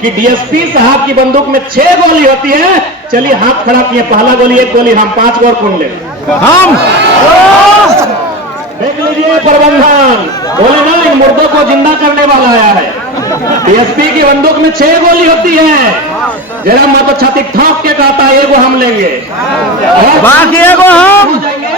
कि डीएसपी साहब की बंदूक में 6 गोली होती है। चलिए हाथ खड़ा किए, पहला गोली 1 गोली हम, 5 और कौन ले? हम। देख लीजिए प्रबंधन, बोले ना इन मुर्दों को जिंदा करने वाला आया है। डीएसपी की बंदूक में 6 गोली होती है। जरा मैं तो छाती ठोक के कहता है एगो हम लेंगे, बाकी एगो हम हो जाएंगे,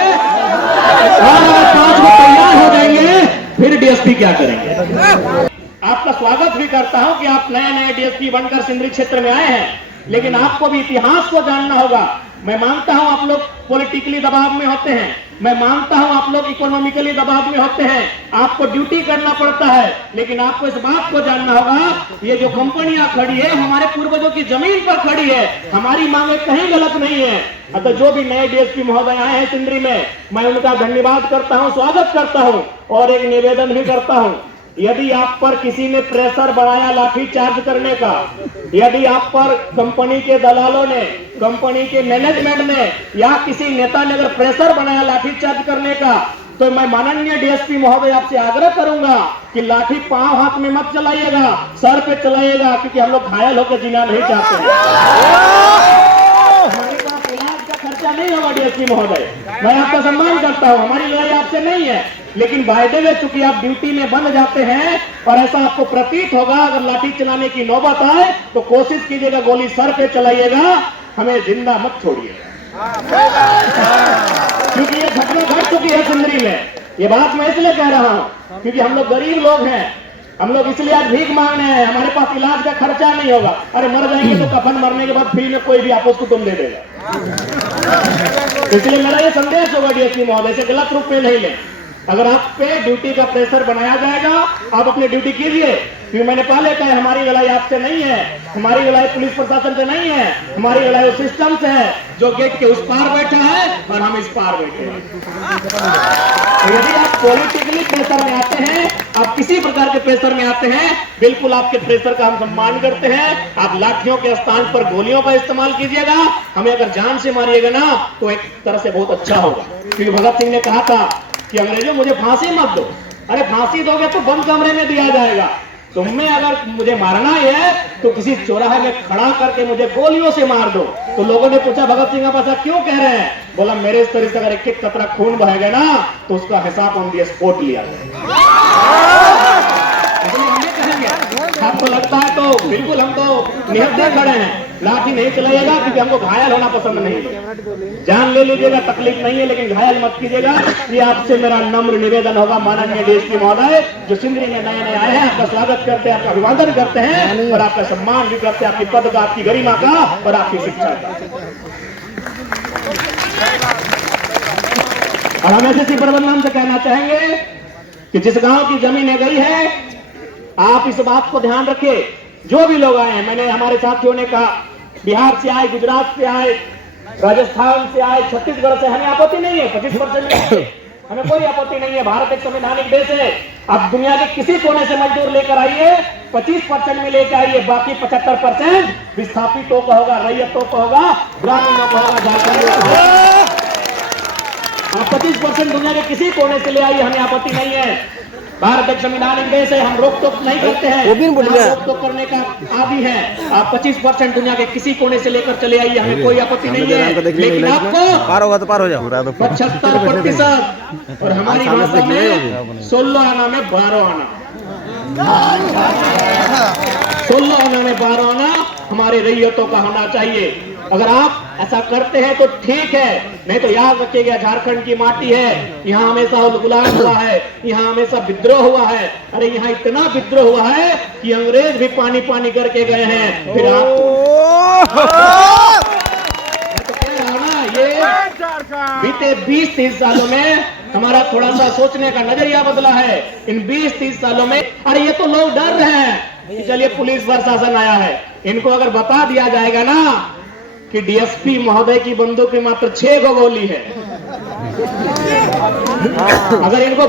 और अगर 5 गो तैयार हो जाएंगे फिर डीएसपी क्या करेंगे? आपका स्वागत भी करता हूं कि आप नए नए डीएसपी बनकर सिंदरी क्षेत्र में आए हैं, लेकिन आपको भी इतिहास को जानना होगा। मैं मानता हूं आप लोग पॉलिटिकली दबाव में होते हैं, मैं मानता हूं आप लोग इकोनॉमिकली दबाव में होते हैं, आपको ड्यूटी करना पड़ता है, लेकिन आपको इस बात को जानना होगा ये जो कंपनियां खड़ी है हमारे पूर्वजों की जमीन पर खड़ी है, हमारी मांगे कहीं गलत नहीं है। अतः जो भी नए डीएसपी महोदय आए हैं सिंदरी में, मैं उनका धन्यवाद करता हूं, स्वागत करता हूं और एक निवेदन भी करता हूं। यदि आप पर किसी ने प्रेशर बनाया लाठी चार्ज करने का, यदि आप पर कंपनी के दलालों ने, कंपनी के मैनेजमेंट ने या किसी नेता ने अगर प्रेशर बनाया लाठी चार्ज करने का, तो मैं माननीय डीएसपी महोदय आपसे आग्रह करूंगा कि लाठी पांव हाथ में मत चलाइएगा, सर पे चलाइएगा, क्योंकि हम लोग घायल होकर जीना नहीं चाहते हैं। हमारे पास इलाज का खर्चा नहीं होगा डीएसपी महोदय, मैं आपका सम्मान करता हूं, हमारी लड़ाई आपसे नहीं है, लेकिन वायदे में चूंकि आप ड्यूटी में बन जाते हैं और ऐसा आपको प्रतीत होगा, अगर लाठी चलाने की नौबत आए तो कोशिश कीजिएगा गोली सर पे चलाइएगा, हमें जिंदा मत छोड़िएगा। क्योंकि ये घटना घट चुकी है सिंदरी में। ये बात मैं इसलिए कह रहा हूं क्योंकि हम लोग गरीब लोग हैं, हम लोग इसलिए आज भीख मांग रहे हैं, हमारे पास इलाज का खर्चा नहीं होगा। अरे मर जाएंगे तो कफन मरने के बाद फ्री में कोई भी आपको तुम दे देगा। इसलिए मेरा ये संदेश होगा डीएसपी महोदय से, गलत रूप में नहीं ले। अगर आप पे ड्यूटी का प्रेशर बनाया जाएगा, आप अपनी ड्यूटी कीजिए, क्योंकि मैंने पहले कहा हमारी लड़ाई आपसे नहीं है, हमारी लड़ाई पुलिस प्रशासन से नहीं है, हमारी लड़ाई उस सिस्टम से है जो गेट के उस पार बैठा है और हम इस पार बैठे हैं। तो यदि आप पॉलिटिकली प्रेशर में आते हैं, आप किसी प्रकार के प्रेशर में आते हैं, बिल्कुल आपके प्रेशर का हम सम्मान करते हैं। आप लाठियों के स्थान पर गोलियों का इस्तेमाल कीजिएगा, हमें अगर जान से मारिएगा ना तो एक तरह से बहुत अच्छा होगा। क्योंकि भगत सिंह ने कहा था कि अंग्रेजों मुझे फांसी मत दो। अरे फांसी दोगे तो बंद कमरे में दिया जाएगा, तुम्हें अगर मुझे मारना है तो किसी चौराहे में खड़ा करके मुझे गोलियों से मार दो। तो लोगों ने पूछा भगत सिंह आप ऐसा क्यों कह रहे हैं? बोला मेरे शरीर से अगर एक एक कतरा खून बहेगा ना तो उसका हिसाब ऑन दी स्पॉट लिया जाएगा। आपको लगता है तो बिल्कुल हम तो निहत्थे खड़े हैं, लाठी नहीं चलाइएगा क्योंकि हमको घायल होना पसंद नहीं है। जान ले लीजिएगा, तकलीफ नहीं है, लेकिन घायल मत कीजिएगा। ये आपसे मेरा नम्र निवेदन होगा माननीय डीएसपी महोदय जो सिंदरी में नए नए आए हैं। आपका स्वागत करते हैं, आपका अभिवादन करते हैं और आपका सम्मान भी करते हैं, आपकी पद का, आपकी गरिमा का और आपकी शिक्षा का। और हम एसएससी प्रबंधन से कहना चाहेंगे कि जिस गांव की जमीन गई है, आप इस बात को ध्यान रखिए। जो भी लोग आए हैं, मैंने हमारे साथियों ने कहा बिहार से आए, गुजरात से आए, राजस्थान से आए, छत्तीसगढ़ से, हमें आपत्ति नहीं है। 25% हमें कोई आपत्ति नहीं है। भारत एक संवैधानिक देश है। आप दुनिया के किसी कोने से मजदूर लेकर आइए, 25% में लेकर आइए, बाकी 75% विस्थापितों का होगा, रैयतों का होगा, ग्रामीणों का होगा, झारखंडियों का होगा। आप 25% दुनिया के किसी कोने से ले आइए, हमें आपत्ति नहीं है। भारत एक संविधानिक देश है, हम रोक टोक नहीं करते हैं, रोक टोक करने का आदि है। आप 25% दुनिया के किसी कोने से लेकर चले आइए, हमें कोई आपत्ति नहीं है, लेकिन आपको पार होगा तो पार हो जाओ। 75% और हमारी भाषा में 16 आना में 12 आना, 16 आना में 12 आना हमारे रैयतों का होना चाहिए। अगर आप ऐसा करते हैं तो ठीक है, नहीं तो याद रखिएगा झारखंड की माटी है, यहाँ हमेशा उलगुलान हुआ है, यहाँ हमेशा विद्रोह हुआ है। अरे यहाँ इतना विद्रोह हुआ है कि अंग्रेज भी पानी पानी करके गए हैं। फिर आप तो कह रहा हूं ना, ये बीते 20-30 सालों में हमारा थोड़ा सा सोचने का नजरिया बदला है। इन 20-30 सालों में अरे ये तो लोग डर रहे हैं कि चलिए पुलिस प्रशासन आया है, इनको अगर बता दिया जाएगा ना कि डीएसपी महोदय की बंदूक में मात्र 6 गोली है, अगर इनको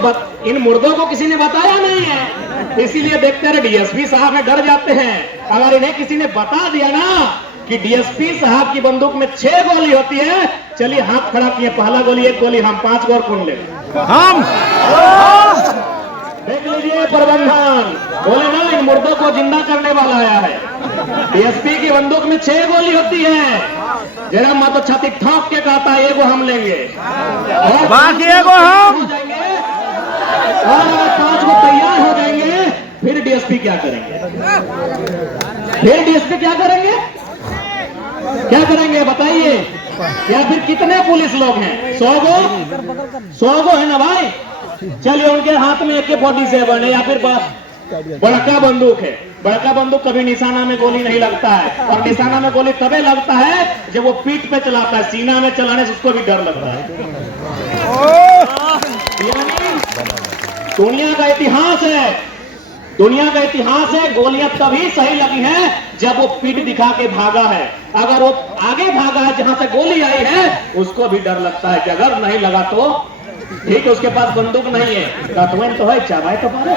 इन मुर्दों को किसी ने बताया नहीं है, इसीलिए देखते रहे डीएसपी साहब में डर जाते हैं। अगर इन्हें किसी ने बता दिया ना कि डीएसपी साहब की बंदूक में 6 गोली होती है, चलिए हाथ खड़ा किए, पहला गोली 1 गोली हम, 5 और कौन ले? हम। देख लीजिए प्रबंधन, बोले ना इन मुर्दों को जिंदा करने वाला आया है। डीएसपी की बंदूक में 6 गोली होती है। जरा मत तो छाती ठोक के कहता है एगो हम लेंगे और बाकी एगो हम हो जाएंगे और 5 को तैयार हो जाएंगे। फिर डीएसपी क्या करेंगे? फिर डीएसपी क्या करेंगे? क्या करेंगे बताइए? या फिर कितने पुलिस लोग हैं? 100 गो है ना भाई? चलिए उनके हाथ में AK-47 है या फिर बड़का बंदूक है। बड़का बंदूक कभी निशाना में गोली नहीं लगता है और निशाना में गोली तभी लगता है जब वो पीठ पे चलाता है। सीना में चलाने से उसको भी डर लगता है। दुनिया का इतिहास है, दुनिया का इतिहास है। गोलियां तभी सही लगी हैं जब वो पीठ दिखा के भागा है। अगर वो आगे भागा है जहां से गोली आई है उसको भी डर लगता है कि अगर नहीं लगा तो ठीक है, उसके पास बंदूक नहीं है, कतवन तो है, चाबाई तो पारे।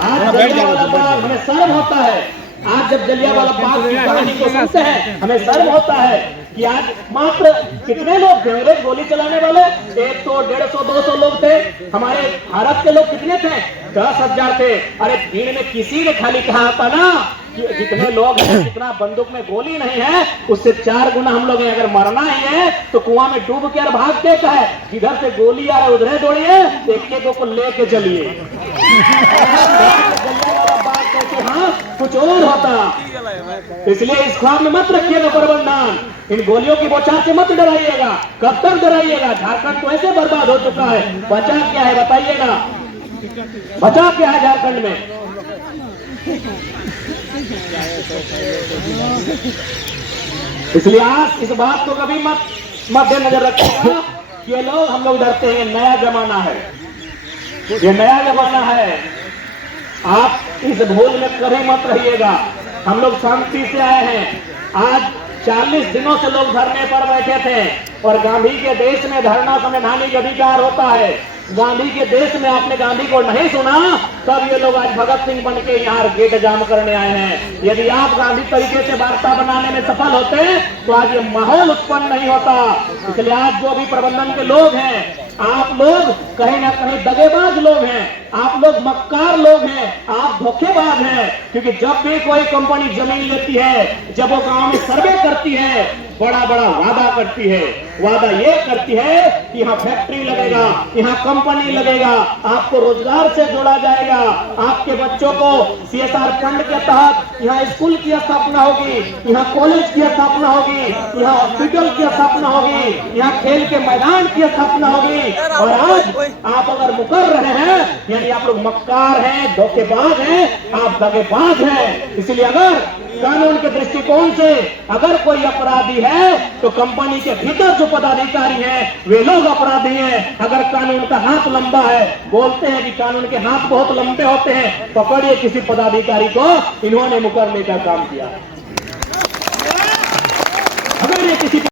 आज जलियांवाला बाग हमें शर्म होता है। आज जब जलियांवाला बाग की कहानी को सुनते हैं हमें शर्म होता है कि आज मात्र कितने लोग थे अंग्रेज गोली चलाने वाले? 100, 150, 200 लोग थे। हमारे भारत के लोग कितने थे? 10,000 थे। अरे भीड़ में किसी ने खाली कहा था ना कि जितने लोग हैं जितना बंदूक में गोली नहीं है उससे 4 गुना हम लोग हैं। अगर मरना ही है तो कुआं में डूब के और भाग के का है, जिधर से गोली आ रहा है उधर दौड़िए, एक को लेके चलिए। हाँ कुछ और होता। इसलिए इस ख्वाब में मत रखिएगा प्रबंधन, इन गोलियों की बौछार से मत डराइएगा। कब तक डराइएगा? झारखंड तो ऐसे बर्बाद हो चुका है, बचा क्या है बताइए ना? बचा क्या है झारखंड में? इसलिए आज इस बात को कभी मत मद्देनजर रखिएगा कि ये लोग हम लोग डरते हैं। नया जमाना है, ये नया जमाना है। आप इस भूल में कभी मत रहिएगा। हम लोग शांति से आए हैं। आज 40 दिनों से लोग धरने पर बैठे थे और गांधी के देश में धरना संवैधानिक अधिकार होता है। गांधी के देश में आपने गांधी को नहीं सुना, तब ये लोग आज भगत सिंह बन के यहाँ गेट जाम करने आए हैं। यदि आप गांधी तरीके से वार्ता बनाने में सफल होते तो आज ये माहौल उत्पन्न नहीं होता। इसलिए आज जो भी प्रबंधन के लोग हैं, आप लोग कहीं ना कहीं दगेबाज लोग हैं, आप लोग मक्कार लोग हैं, आप धोखेबाज हैं। क्योंकि जब भी कोई कंपनी जमीन लेती है, जब वो गांव में सर्वे करती है, बड़ा बड़ा वादा करती है। वादा ये करती है कि यहाँ फैक्ट्री लगेगा, यहाँ कंपनी लगेगा, आपको रोजगार से जोड़ा जाएगा, आपके बच्चों को CSR फंड के तहत यहाँ स्कूल की स्थापना होगी, यहाँ कॉलेज की स्थापना होगी, यहाँ हॉस्पिटल की स्थापना होगी, यहाँ खेल के मैदान की स्थापना होगी। और आज आप अगर मुकर रहे हैं यानी आप लोग मक्कार हैं, धोखेबाज हैं, आप दगेबाज हैं। इसलिए अगर कानून के दृष्टिकोण से अगर कोई अपराधी है तो कंपनी के भीतर जो पदाधिकारी हैं वे लोग अपराधी हैं। अगर कानून का हाथ लंबा है, बोलते हैं कि कानून के हाथ बहुत लंबे होते हैं, पकड़िए किसी पदाधिकारी को, इन्होंने मुकरने का काम किया। अगर ये किसी